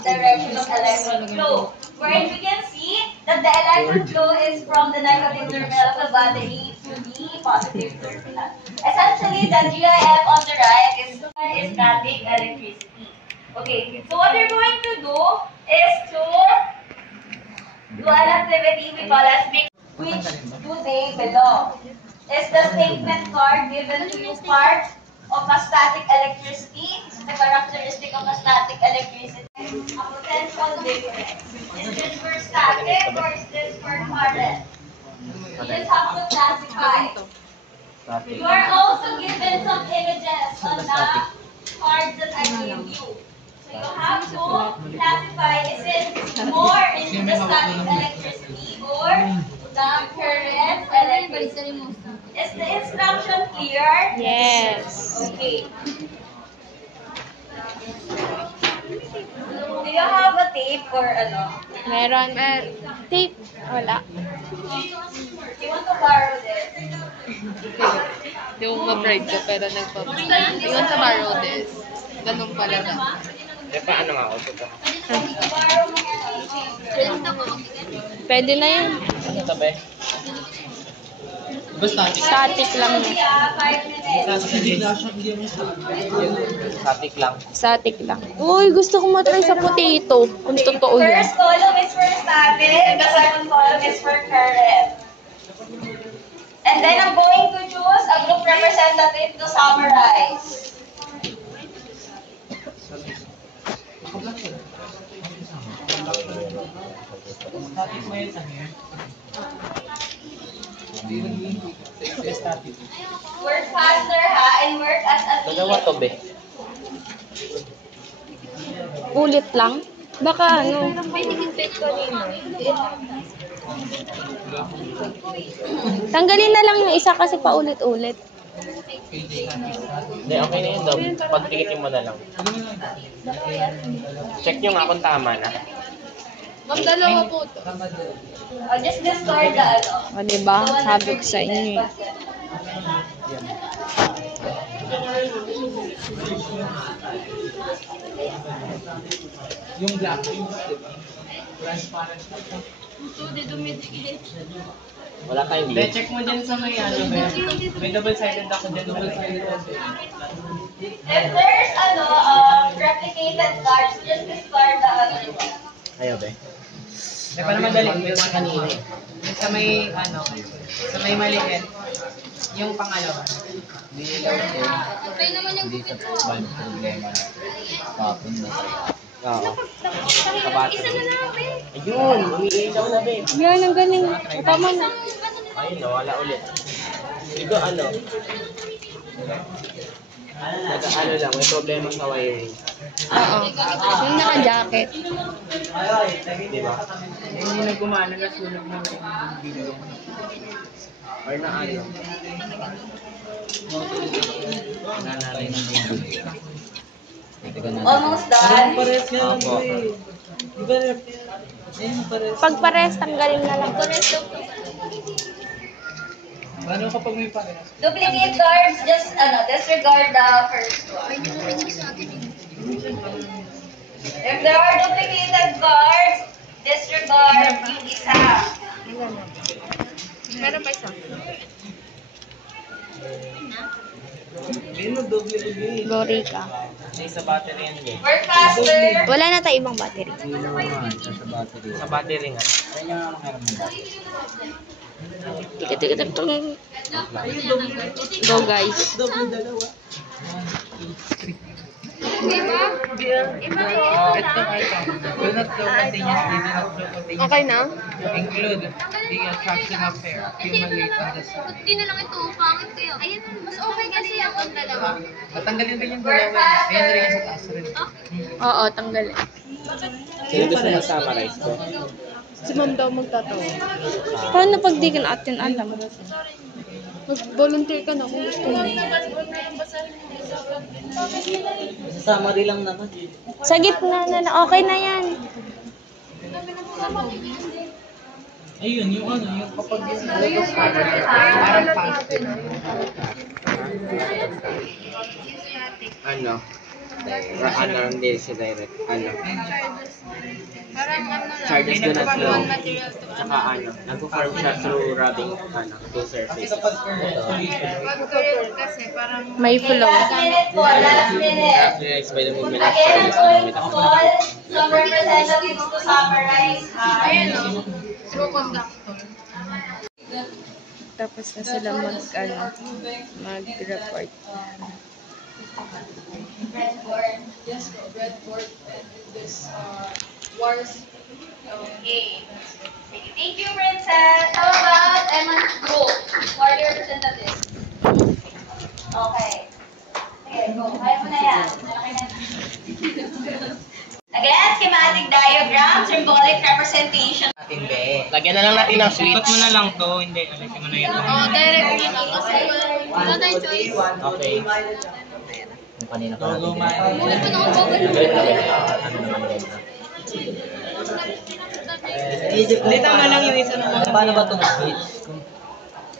direction of electron flow. Where we can see that the electron flow is from the negative terminal of the battery to the positive terminal. Essentially, the GIF on the right is static electricity. Okay, so what we're going to do is to do an activity we call as mix. Which do they belong? Is the statement card given to you part of a static electricity? The characteristic of a static electricity? A potential difference. Is this for static or is this for current? You just have to classify. You are also given some images on the cards that I gave you. So you have to classify, is it more into the static electricity or the current electricity? Is the instruction clear? Yes. Okay. Do you have a tape or ano? Meron. Tape. Wala. You want to borrow this? Yung ma-bride ko pero Iwan sa borrow this. Ganun pala na. Paano nga ako ito? Borrow mo yan. Pwede na yun. Ano ito ba? Static lang. 5 minutes. Static lang. Static lang. Uy, gusto ko matry sa potato. Kung totoo yan. First column is for static, the second column is for current. And then I'm going to choose a group representative to summarize. Work faster ha, and work as a team. Dalawa to be. Ulit lang. Baka ano. Tanggalin na lang yung isa kasi paulit-ulit. Hindi, okay na yun daw. Pagtikitin mo na lang. Check nyo nga kung tama na. Ma'am, dalawa po to. I'll just discard the ano. O, diba? Sabi ko sa inyo eh. Yung black, yung transparent. Wala tayong view. Check mo dyan sa may ano, may double-sided ako dyan, double-sided ako. If there's ano, replicated cards, just discard the other one. Ayaw be. Kaya para madali, may mga kanina. Yung sa may, ano, sa may maliit, yung pangalawa. Oo. Kabate. Ayun, umiilaw na be. Yan, ang galing. Tama na. Ayun, nawala ulit. Sigo ano? Ano lang, may problema sa wiring. Oo. Yung naka-jacket. Di ba? Yung nagkumana na sunog ng video. Or na ano? Almost done. Pares nga lang Opo. eh. Di ba rep? Pares. Pag pares, tanggalin na lang. Paano kapag may pares? Duplicate cards, just ano, disregard the first one. If there are duplicated cards, disregard yung isa. Meron pa isa. Hindi mo doble ulit. Glory ka. May sa battery yan eh. Work faster. Wala na tayo ibang battery. Sa battery nga. Tika. Go guys. Doble dalawa. Ito. Do not flow continuously. Do not flow continuously. Okay na? Include the attraction of hair. Accumulate on the sun. Hindi na lang ito, pangit kayo. Ayun, mas okay kasi ang dalawa. Patanggalin rin yung dalawa. Ayan rin yung sa taas rin. Oo, tanggalin. Sino gusto na summarize ko? Si ma'am daw magtatawa. Paano pag di ka natin alam? Mag-volunteer ka na kung gusto mo. Summary lang naman. Sa gitna na lang. Okay na yan. Ayun, yung ano, yung kapag yung parang fast. Ano? Ano hindi si direct. Ano? Parang ano lang. Charges do not flow. One material to Tsaka ano, nagpo-form siya through rubbing to surface. Pag-curl kasi parang May flow. Last minute po, last minute. Characterized by the movement of Again, charges I'm and going to with call some representatives to summarize. ayun o. Through conductor. Tapos na sila mag-report. Breadboard. Yes, breadboard and this wires. Okay. Thank you, Princess. How about Emma Group? Who are the representatives? Okay. Okay, go. Kaya mo na yan. Malaki na. Again, schematic diagram, symbolic representation. Atin be. Lagyan na lang natin ng switch. Ikot mo na lang to. Hindi, alisin mo na yun. Oo, direct dito kasi wala tayong choice. Okay. Yung kanina pa natin. Buhay pa na ako bawal. Hindi, tama lang yung isa naman. Paano ba ito na-switch?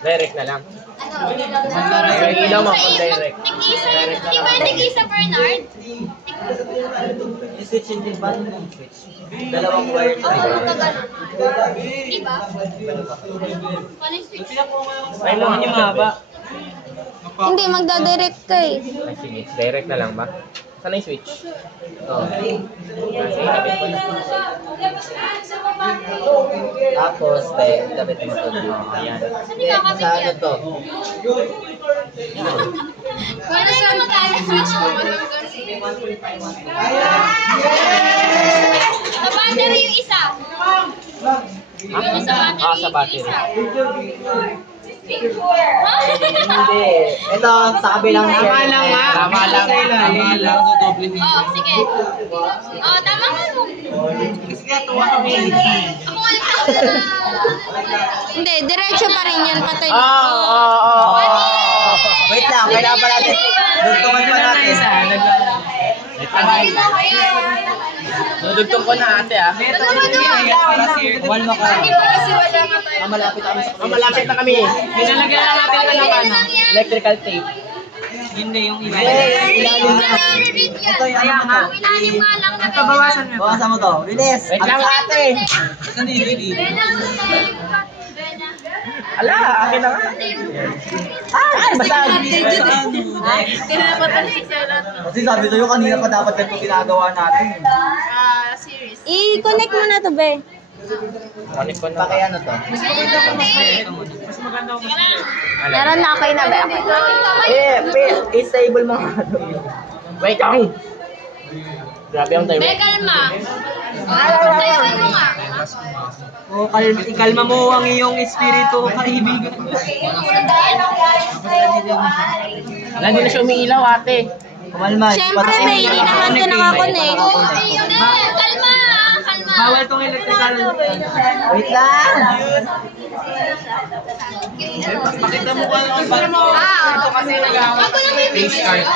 Direct na lang. Ano? Ilaw mo kung direct. Nag-isa, di ba yung nag-isa, Bernard? Yung switch hindi ba yung switch? Dalawang wire to. Diba? Paano yung switch? Ay mo, yung mahaba. Hindi, magdadirect ka eh. Ay sige, direct na lang ba? Saan yung switch? Oh. Tapos, dapat mo ito. Ayan. Saan nakakabit Sa ano yan? to? Wala sa magkano switch mo. Sa battery yung isa. Yung sa battery. Ah, sa battery. Picture. Hindi. Ito, sa kabilang Tama lang nga. Tama lang. Tama lang. Oo, sige. Oo, tama nga mo. Kasi kaya tuwa kami. Ako nga yung Hindi, diretso pa rin yan. Patay. Wait lang, kailangan pa natin. Dugtungan pa natin. Dudugtong ko na ate ah. Wal mo ka. kasi wala nga tayo. Malapit kami sa malapit na kami. Nilalagyan lang natin ito ng ano. Electrical tape. Hindi, yung iba. Ilalim na. Nare-read yan. Kaya nga. Ilalim nga lang na. Ito, bawasan mo. Bawasan mo to. Release. Wait lang ate. Hindi, hindi. Bena, Bena. Ala, akin na nga. Ay, basag. Kailan pa tayo siya lahat. Kasi sabi sa'yo kanina pa dapat ganito ginagawa natin. Series. I-connect mo na to, be. Connect ko na. Kaya ano to? Mas maganda kung mas Meron na ako na, be. I-stable mo nga. Wait lang. Grabe ang direct. Kalma. Tayuan mo nga. Oh, ikalma mo ang iyong espiritu, kaibigan. Wala, hindi na siya umiilaw ate. Kumalma. Siyempre, be, hindi naman ito nakakonect. Kalma. Kalma. Bawal tong electrical. Wait lang. Pakita mo kung ano para mo. Ito kasi nag-awak. Face card.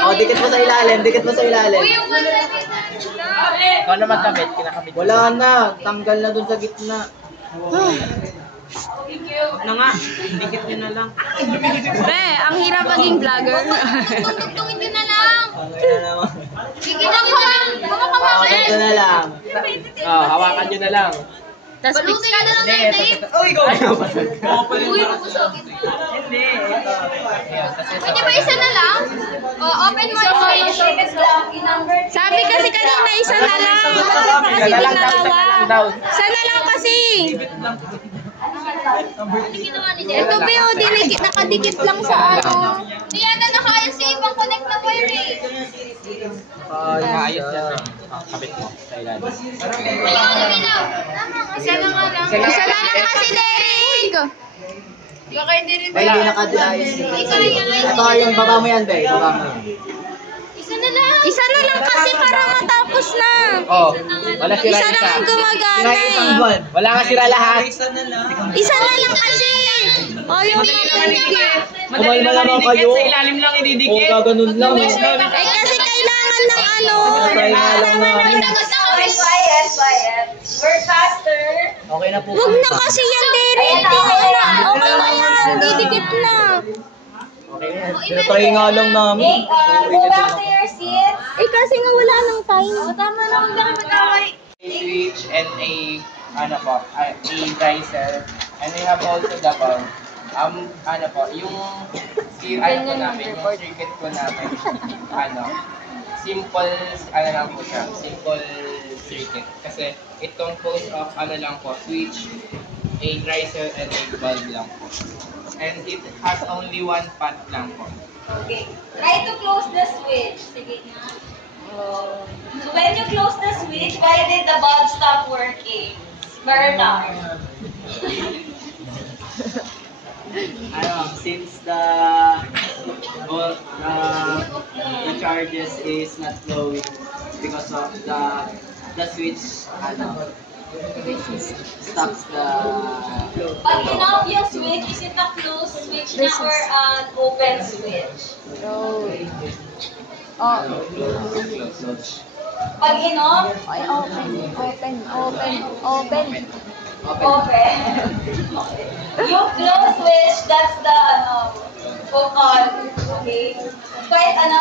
Oh, dikit mo sa ilalim, dikit mo sa ilalim. Uy, yung wala Ikaw na magkabit, kinakabit. Wala na, tanggal na dun sa gitna. Na nga, dikit nyo na lang. Be, ang hirap maging vlogger. Tugtugtugin din na lang. Sige na ko lang. Oh, ganito na lang. Oh, hawakan nyo na lang. Tapos, Balutin na lang ng tape. Uy, go! Uy, pusogin. Hindi, ito. Pwede ba isa na lang? O, open mo yung sabi kasi kanina, isa na lang. Bakit pa kasi ginagawa? Isa na lang kasi. Ano ginawa ni Jen? Ito, be, oh, nakadikit lang sa ano. Di yata nakayos sa ibang connect na wire eh. Ayos yan. Kabit mo sa ilalim. Ayun, ilaw. Isa na nga lang. Isa na lang kasi, Derek. Baka hindi rin Wala, nakadayos. Ito yung baba mo yan, be. Baba mo yan. Isa na lang. Isa na lang kasi para matapos na. Oh, wala sira Isa na lang gumagana eh. Wala nga sira lahat. Isa na lang. Isa na lang kasi. Oh, yung Kumalma naman kayo. Sa ilalim lang O, ididikit. gaganon lang. eh kasi kailangan ng ano. Try nga lang na. Quiet. Work faster. Okay na po. Huwag na kasi yan, Derek. Tingnan na. Okay na yan. Didikit na. Tinatry nga lang namin. Nick, go back to your seats. Eh, kasi nga wala nang time. Tama lang, hindi kami mataway. A switch and a, ano po, a riser. And we have also the bulb. Ano po, yung ano po namin, yung circuit po namin, ano, simple, ano lang po siya, simple circuit. Kasi it composed of, ano lang po, switch, a riser, and a bulb lang po. And it has only one path lang po. Okay. Try to close the switch. Sige nga. So when you close the switch, why did the bulb stop working? Bernard. Since the charges is not flowing because of the switch stops the flow. Pag in-off yung switch, is it a closed switch na or an open switch? Pag in-off, Ay, open. open. Yung closed switch, that's the on. Okay? Kahit ano,